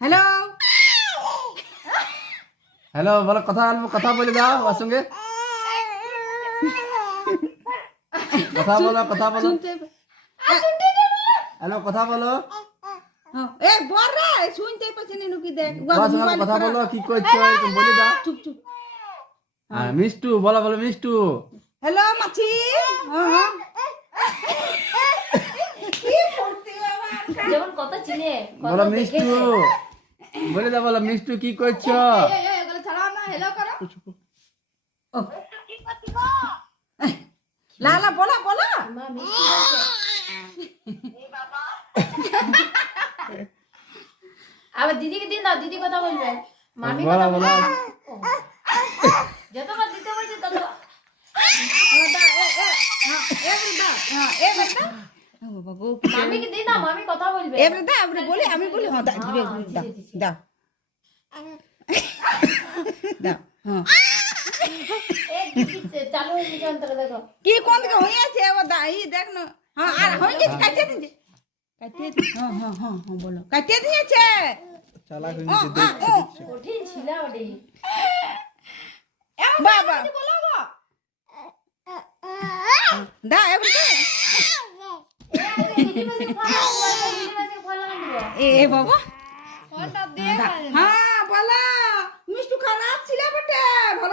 Hello hello বলো, কথা বলে দাও ওর সঙ্গে। কথা বলো শুনতে হ্যালো, কথা বলো। এ বল রে শুনতে পাচ্ছি না কি দেখ ওর সঙ্গে কথা বলো, কি করছো একটু বলে দাও। চুপ চুপ মিষ্টু বলো মিষ্টু। হ্যালো মাছি কি করতে বাবা যেমন কথা চিনে বলো মিষ্টু, বলে দাও, বলো মিষ্টু কি করছো। এগুলো ছাড়াও না হ্যালো করো লালা বলা বলা মা মিষ্টি বলছে। আবার দিদিকে দিন দাও, দিদি কথা বলবে। মামি বলো কথা বলো। বলবে। যতবার দিতে বলছে তত মামিকে দিন দাও, মামি কথা বলবে। এবারে দা এবারে বলি আমি বলি হ্যাঁ দা দিবে দা দা দা হ্যাঁ এই দিদি চালু হয়ে গেছে অন্তরে, দেখো। কি কোন দিকে হইয়াছে এবার দা এই দেখ না হ্যাঁ আর হই গেছে কাটিয়ে দিন হ্যাঁ হ্যাঁ হ্যাঁ হ্যাঁ বলো কাটিয়ে দিয়েছে চালাক হয়ে ও, গেছে, ও, ও। কঠিন ছিল ওটি। বাবা দা এবারে দে। দিদি মাসে ফোন লাগাবো, দিদি মাসে ফোন লাগাবো। এ বাবা হ্যাঁ বলো মিষ্টু খারাপ ছিল বটে ভালো